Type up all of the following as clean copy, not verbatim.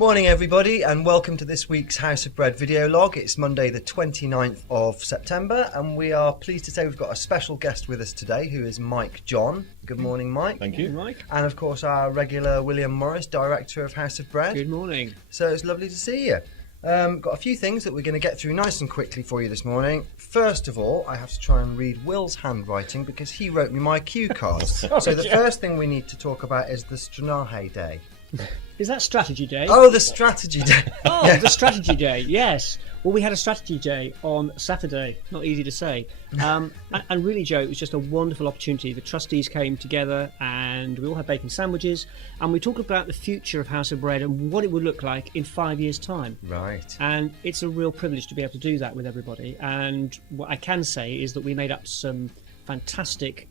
Morning everybody, and welcome to this week's House of Bread video log. It's Monday the 29th of September, and we are pleased to say we've got a special guest with us today who is Mike John. Good morning, Mike. Thank you. Mike. And of course our regular William Morris, Director of House of Bread. Good morning. So it's lovely to see you. Got a few things that we're going to get through nice and quickly for you this morning. First of all, I have to try and read Will's handwriting because he wrote me my cue cards. So the first thing we need to talk about is the Stranahe Day. Is that Strategy Day? Oh, the Strategy Day. Oh, Yeah. the Strategy Day, yes. Well, we had a Strategy Day on Saturday. Not easy to say. And really, Joe, it was just a wonderful opportunity. The trustees came together and we all had bacon sandwiches. And we talked about the future of House of Bread and what it would look like in 5 years' time. Right. And it's a real privilege to be able to do that with everybody. And what I can say is that we made up some fantastic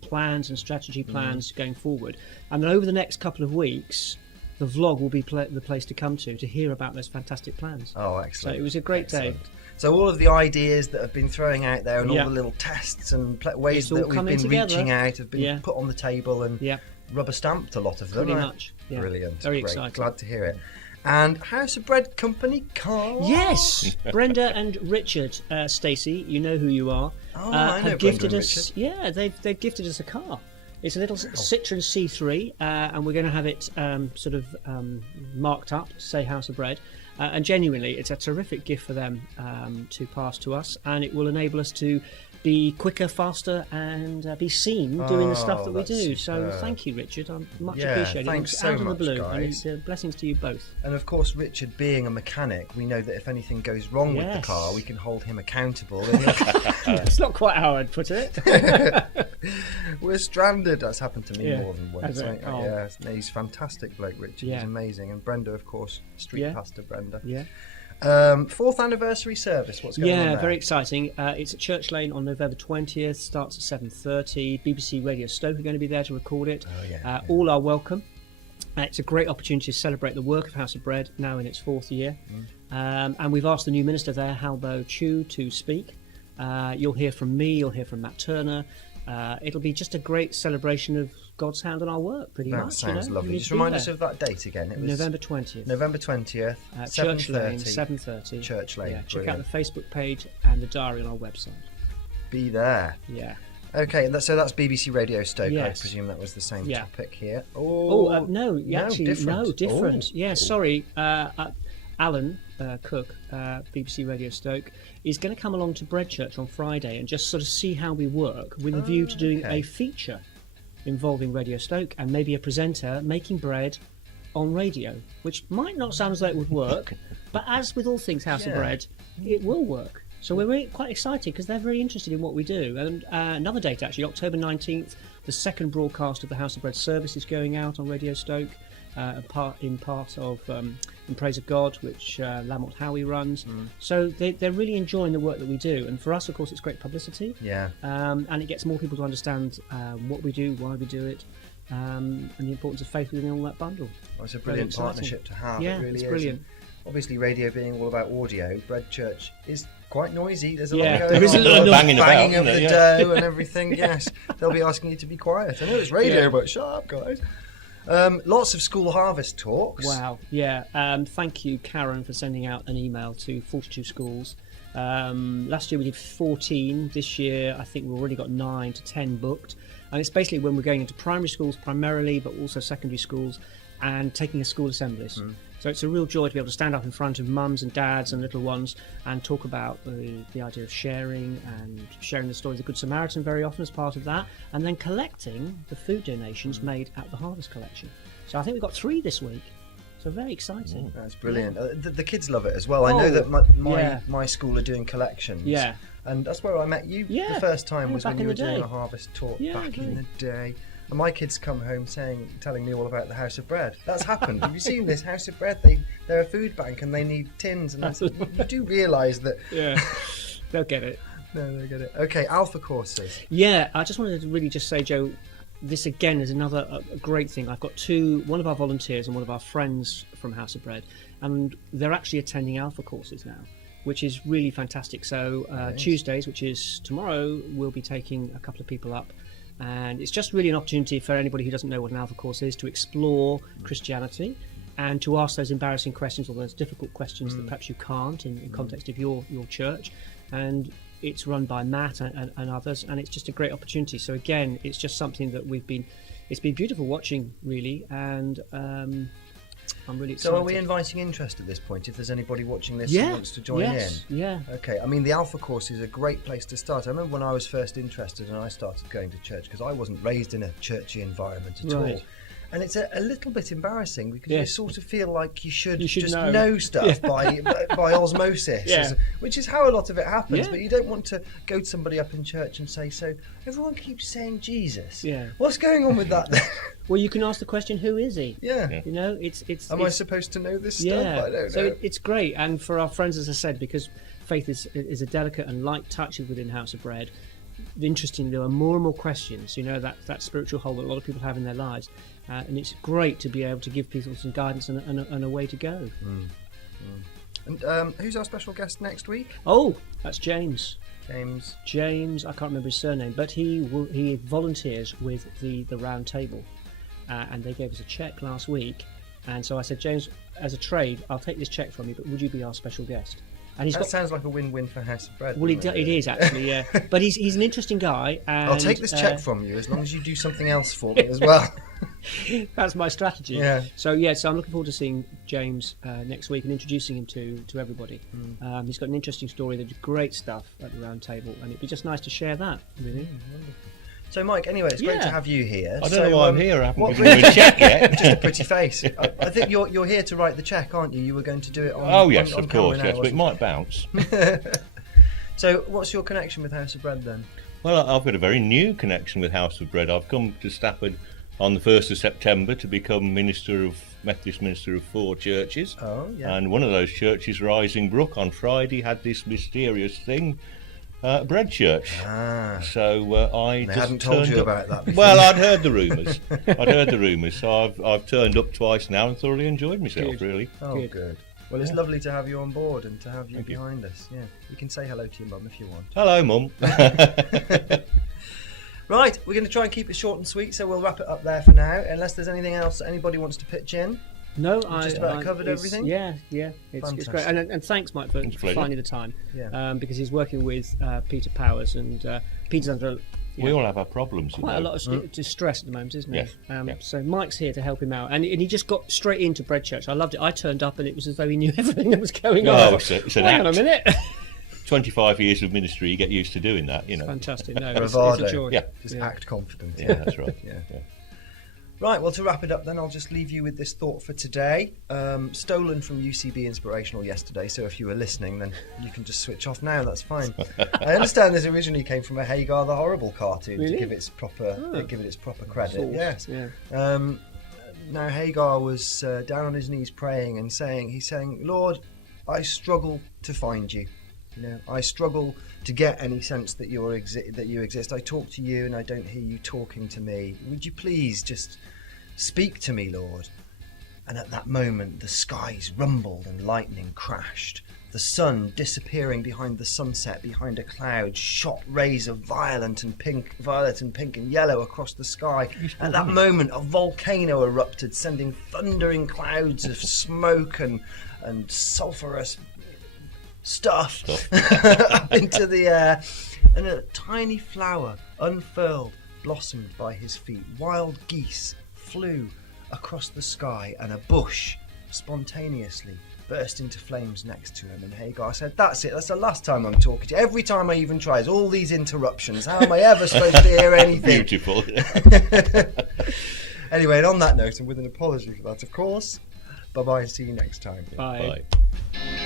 plans and strategy plans going forward. And then over the next couple of weeks, the vlog will be the place to come to hear about those fantastic plans. Oh, excellent. So it was a great day. So all of the ideas that have been throwing out there and Yeah. all the little tests and ways It's all that we've coming been together. reaching out have been Yeah. put on the table and Yeah, rubber stamped, a lot of them. pretty right? much. Yeah. Brilliant. Very Great. exciting. Glad to hear it. And House of Bread Company Carl. Yes, Brenda and Richard, Stacey, you know who you are, Oh, I know have Brenda gifted and us. Richard. Yeah, they've gifted us a car. It's a little Citroen C3, and we're going to have it marked up to say House of Bread. And genuinely, it's a terrific gift for them to pass to us, and it will enable us to be quicker, faster, and be seen doing the stuff that we that's do. So superb. thank you, Richard. I'm much Yeah, appreciated. thanks It's so out of the much, blue, guys. and blessings to you both. And of course, Richard being a mechanic, we know that if anything goes wrong with the Yes. car, we can hold him accountable. And he'll- It's not quite how I'd put it. We're stranded. That's happened to me Yeah. more than once. Has it? Like, Oh. yeah, no, he's a fantastic bloke, Richard. Yeah. He's amazing. And Brenda, of course, street Yeah. pastor Brenda. Yeah. 4th anniversary service. What's going on Yeah, there? very exciting. It's at Church Lane on November 20th. Starts at 7:30. BBC Radio Stoke are going to be there to record it. Oh, yeah. All are welcome. It's a great opportunity to celebrate the work of House of Bread, now in its 4th year. And we've asked the new minister there, Halbo Chu, to speak. You'll hear from me, you'll hear from Matt Turner. It'll be just a great celebration of God's hand on our work, pretty That much. sounds You lovely. need Just to be remind us there. of that date again. It was November 20th. November 20th, Church Lane, 7:30. 7:30. Church Lane, Yeah, check brilliant. out the Facebook page and the diary on our website. Be there. Yeah. Okay, so that's BBC Radio Stoke. Yes. I presume that was the same Yeah. topic here. No, different. no, different. Oh. Yeah, sorry. Alan Cook, BBC Radio Stoke, is going to come along to Bread Church on Friday and just sort of see how we work with a view to doing okay. a feature involving Radio Stoke and maybe a presenter making bread on radio, which might not sound as though it would work, but as with all things House of Yeah. Bread, it will work. So we're really quite excited because they're very interested in what we do. And another date, actually, October 19th, the second broadcast of the House of Bread service is going out on Radio Stoke, in Praise of God, which Lamont Howie runs. So they're really enjoying the work that we do. And for us, of course, it's great publicity. Yeah. And it gets more people to understand what we do, why we do it, and the importance of faith within all that bundle. Well, it's a Very brilliant exciting. partnership to have. Yeah, it really it's is. brilliant. And obviously, radio being all about audio, Bread Church is quite noisy. There's a Yeah, lot going there is on. a lot of banging about, banging of isn't the there? dough and everything. Yes, they'll be asking you to be quiet. I know it's radio, Yeah. but shut up, guys. Lots of school harvest talks. Wow, yeah. Thank you, Karen, for sending out an email to 42 schools. Last year we did 14. This year I think we've already got 9 to 10 booked. And it's basically when we're going into primary schools primarily, but also secondary schools, and taking a school assemblies. So it's a real joy to be able to stand up in front of mums and dads and little ones and talk about the idea of sharing and sharing the story of the Good Samaritan very often as part of that, and then collecting the food donations made at the Harvest Collection. So I think we've got 3 this week. So very exciting. That's brilliant. The kids love it as well. I know that my school are doing collections. Yeah. And that's where I met you Yeah. the first time Yeah, was when back you in were the doing day. a harvest talk Yeah, back in great. the day. And my kids come home telling me all about the House of Bread. That's happened. Have you seen this House of Bread? They're a food bank and they need tins. And I said, you do realise that. Yeah, they'll get it. No, they get it. Okay, Alpha courses. Yeah, I just wanted to really just say, Joe, this again is another a great thing. I've got one of our volunteers and one of our friends from House of Bread, and they're actually attending Alpha courses now, which is really fantastic. So Tuesdays, which is tomorrow, we'll be taking a couple of people up. And it's just really an opportunity for anybody who doesn't know what an Alpha course is to explore Christianity and to ask those embarrassing questions or those difficult questions that perhaps you can't in context of your church. And it's run by Matt and others, and it's just a great opportunity. So again, it's just something that it's been beautiful watching, really, and I'm really excited. So are we inviting interest at this point, if there's anybody watching this who wants to join in? Yeah. Okay, I mean, the Alpha course is a great place to start. I remember when I was first interested and I started going to church, because I wasn't raised in a churchy environment at all. And it's a little bit embarrassing, because you sort of feel like you should just know stuff by osmosis, which is how a lot of it happens. But you don't want to go to somebody up in church and say, so everyone keeps saying Jesus. What's going on with that then? Well, you can ask the question, who is he? You know, it's. Am I supposed to know this stuff? I don't know. So it's great, and for our friends, as I said, because faith is a delicate and light touch within House of Bread. Interestingly, there are more and more questions. You know, that spiritual hole that a lot of people have in their lives. And it's great to be able to give people some guidance and a way to go. And who's our special guest next week? Oh, that's James. James, I can't remember his surname, but he volunteers with the round table, and they gave us a cheque last week. And so I said, James, as a trade, I'll take this cheque from you, but would you be our special guest? And sounds like a win-win for House of Bread. Well, it is actually, yeah. But he's an interesting guy. And, I'll take this cheque from you as long as you do something else for me as well. That's my strategy. Yeah. So I'm looking forward to seeing James next week and introducing him to everybody. He's got an interesting story. They do great stuff at the round table, and it'd be just nice to share that, really. Wonderful. So, Mike, anyway, it's great to have you here. I don't know why I'm here. I haven't given you a cheque yet. Just a pretty face. I think you're here to write the cheque, aren't you? You were going to do it on. Oh yes, on of course, now, yes, but it might bounce. So, what's your connection with House of Bread then? Well, I've got a very new connection with House of Bread. I've come to Stafford on the 1st of September to become Methodist minister of 4 churches. Oh, yeah. And one of those churches, Rising Brook, on Friday had this mysterious thing. Bread Church. So I they just hadn't told you up. about that before. Well, I'd heard the rumours. So I've turned up twice now and thoroughly enjoyed myself. Really. Oh, good. Well, it's lovely to have you on board and to have you behind us. Yeah, you can say hello to your mum if you want. Hello, Mum. Right, we're going to try and keep it short and sweet, so we'll wrap it up there for now. Unless there's anything else that anybody wants to pitch in. No, I just about covered everything. Yeah, it's great, and thanks, Mike, for finding the time. Because he's working with Peter Powers, and Peter's under. We all have our problems. Quite a lot of distress at the moment, isn't Yes. he? So Mike's here to help him out, and he just got straight into Bread Church. I loved it. I turned up, and it was as though he knew everything that was going on. Oh, it's an Hang act. on a minute. 25 years of ministry, you get used to doing that, you know. Fantastic. No, it's Bravado. a joy. Yeah. Just act confident. Yeah, that's right. Yeah. Right, well, to wrap it up then, I'll just leave you with this thought for today. Stolen from UCB Inspirational yesterday, so if you were listening, then you can just switch off now, that's fine. I understand this originally came from a Hagar the Horrible cartoon, really? to give it its proper credit. Source, yes. Yeah. Now, Hagar was down on his knees praying and he's saying, Lord, I struggle to find you. You know, I struggle to get any sense that you exist. I talk to you and I don't hear you talking to me. Would you please just speak to me, Lord? And at that moment, the skies rumbled and lightning crashed. The sun, disappearing behind the sunset, behind a cloud, shot rays of violet and pink and yellow across the sky. At that moment, a volcano erupted, sending thundering clouds of smoke and sulphurous stuff up into the air, and a tiny flower unfurled, blossomed by his feet. Wild geese flew across the sky, and a bush spontaneously burst into flames next to him. And Hagar said, that's it, that's the last time I'm talking to you. Every time I even try, all these interruptions. How am I ever supposed to hear anything? Beautiful. Anyway, and on that note, and with an apology for that, of course, bye-bye and see you next time. Bye. Bye.